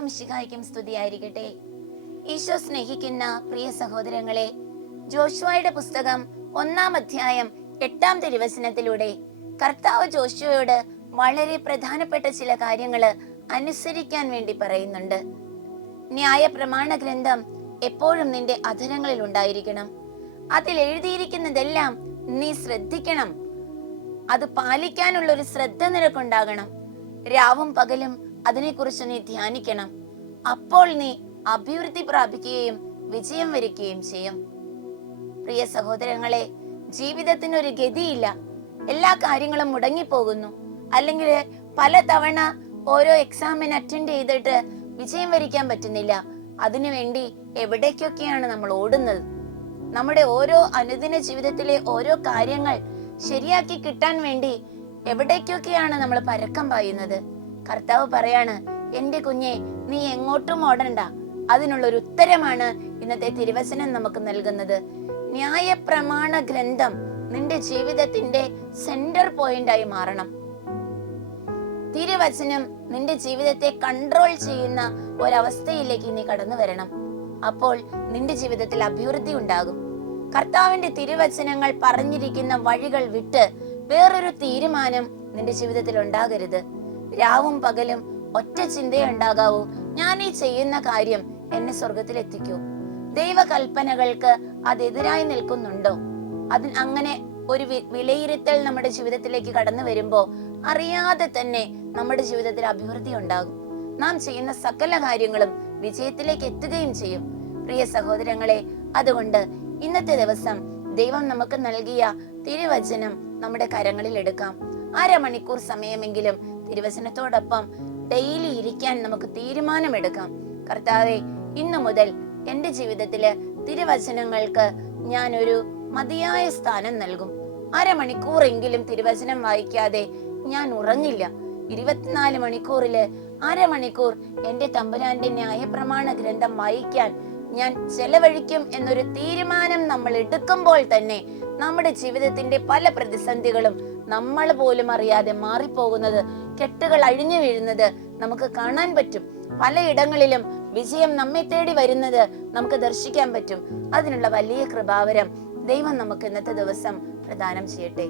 മിശിഹായ്ക്കും സ്തുതിയായിരിക്കട്ടെ. ഈശോ സ്നേഹിക്കുന്ന പ്രിയ സഹോദരങ്ങളെ ജോഷുവയുടെ പുസ്തകം ഒന്നാം അധ്യായം എട്ടാം തിരുവചനത്തിലൂടെ കർത്താവ് ജോഷുവയോട് വളരെ പ്രധാനപ്പെട്ട ചില കാര്യങ്ങൾ അനുസരിക്കാൻ വേണ്ടി പറയുന്നുണ്ട്. ന്യായ പ്രമാണ ഗ്രന്ഥം എപ്പോഴും നിന്റെ അധരങ്ങളിൽ ഉണ്ടായിരിക്കണം. അതിൽ എഴുതിയിരിക്കുന്നതെല്ലാം നീ ശ്രദ്ധിക്കണം. അത് പാലിക്കാനുള്ള ഒരു ശ്രദ്ധ നിനക്കുണ്ടാകണം. രാവും പകലും അതിനെക്കുറിച്ച് നീ ധ്യാനിക്കണം. അപ്പോൾ നീ അഭിവൃദ്ധി പ്രാപിക്കുകയും വിജയം വരിക്കുകയും ചെയ്യും. പ്രിയ സഹോദരങ്ങളെ ജീവിതത്തിന് ഒരു ഗതിയില്ല. എല്ലാ കാര്യങ്ങളും മുടങ്ങിപ്പോകുന്നു. അല്ലെങ്കിൽ പല തവണ ഓരോ എക്സാമിന് അറ്റൻഡ് ചെയ്തിട്ട് വിജയം വരിക്കാൻ പറ്റുന്നില്ല. അതിനുവേണ്ടി എവിടേക്കൊക്കെയാണ് നമ്മൾ ഓടുന്നത്? നമ്മുടെ ഓരോ അനുദിന ജീവിതത്തിലെ ഓരോ കാര്യങ്ങൾ ശരിയാക്കി കിട്ടാൻ വേണ്ടി എവിടേക്കൊക്കെയാണ് നമ്മൾ പരക്കം പായുന്നത്? കർത്താവ് പറയാണ് എന്റെ കുഞ്ഞെ നീ എങ്ങോട്ടും ഓടണ്ട. അതിനുള്ള ഒരു ഉത്തരമാണ് ഇന്നത്തെ തിരുവചനം നമുക്ക് നൽകുന്നത്. ന്യായ പ്രമാണ ഗ്രന്ഥം നിന്റെ ജീവിതത്തിന്റെ സെന്റർ പോയിന്റ് ആയി മാറണം. തിരുവചനം നിന്റെ ജീവിതത്തെ കൺട്രോൾ ചെയ്യുന്ന ഒരവസ്ഥയിലേക്ക് നീ കടന്നു വരണം. അപ്പോൾ നിന്റെ ജീവിതത്തിൽ അഭിവൃദ്ധി ഉണ്ടാകും. കർത്താവിന്റെ തിരുവചനങ്ങൾ പറഞ്ഞിരിക്കുന്ന വഴികൾ വിട്ട് വേറൊരു തീരുമാനം നിന്റെ ജീവിതത്തിൽ ഉണ്ടാകരുത്. രാവും പകലും ഒറ്റ ചിന്തയുണ്ടാകാവൂ ഞാൻ ഈ ചെയ്യുന്ന കാര്യം എന്നെ സ്വർഗത്തിൽ എത്തിക്കൂ ദൈവകൽപ്പനകൾക്ക് അതെതിരായി നിൽക്കുന്നുണ്ടോ? അതിന് അങ്ങനെ ഒരു വിലയിരുത്തൽ നമ്മുടെ ജീവിതത്തിലേക്ക് കടന്നു വരുമ്പോ അറിയാതെ തന്നെ നമ്മുടെ ജീവിതത്തിൽ അഭിവൃദ്ധി ഉണ്ടാകും. നാം ചെയ്യുന്ന സകല കാര്യങ്ങളും വിജയത്തിലേക്ക് എത്തുകയും ചെയ്യും. പ്രിയ സഹോദരങ്ങളെ അതുകൊണ്ട് ഇന്നത്തെ ദിവസം ദൈവം നമുക്ക് നൽകിയ തിരുവചനം നമ്മുടെ കരങ്ങളിൽ എടുക്കാം. അരമണിക്കൂർ സമയമെങ്കിലും തിരുവചനത്തോടൊപ്പം ഡെയിലി ഇരിക്കാൻ നമുക്ക് തീരുമാനമെടുക്കാം. കർത്താവെ ഇന്നു മുതൽ എന്റെ ജീവിതത്തിൽ തിരുവചനങ്ങൾക്ക് ഞാൻ ഒരു മതിയായ സ്ഥാനം നൽകും. അരമണിക്കൂറെങ്കിലും തിരുവചനം വായിക്കാതെ ഞാൻ ഉറങ്ങില്ല. ഇരുപത്തിനാല് മണിക്കൂറിൽ അരമണിക്കൂർ എന്റെ തമ്പുരാന്റെ ന്യായപ്രമാണ ഗ്രന്ഥം വായിക്കാൻ ഞാൻ ചെലവഴിക്കും എന്നൊരു തീരുമാനം നമ്മൾ എടുക്കുമ്പോൾ തന്നെ നമ്മുടെ ജീവിതത്തിന്റെ പല പ്രതിസന്ധികളും നമ്മൾ പോലും അറിയാതെ മാറിപ്പോകുന്നത് കെട്ടുകൾ അഴിഞ്ഞു വീഴുന്നത് നമുക്ക് കാണാൻ പറ്റും. പലയിടങ്ങളിലും വിജയം നമ്മെ തേടി വരുന്നത് നമുക്ക് ദർശിക്കാൻ പറ്റും. അതിനുള്ള വലിയ കൃപാവരം ദൈവം നമുക്ക് ഇന്നത്തെ ദിവസം പ്രദാനം ചെയ്യട്ടെ.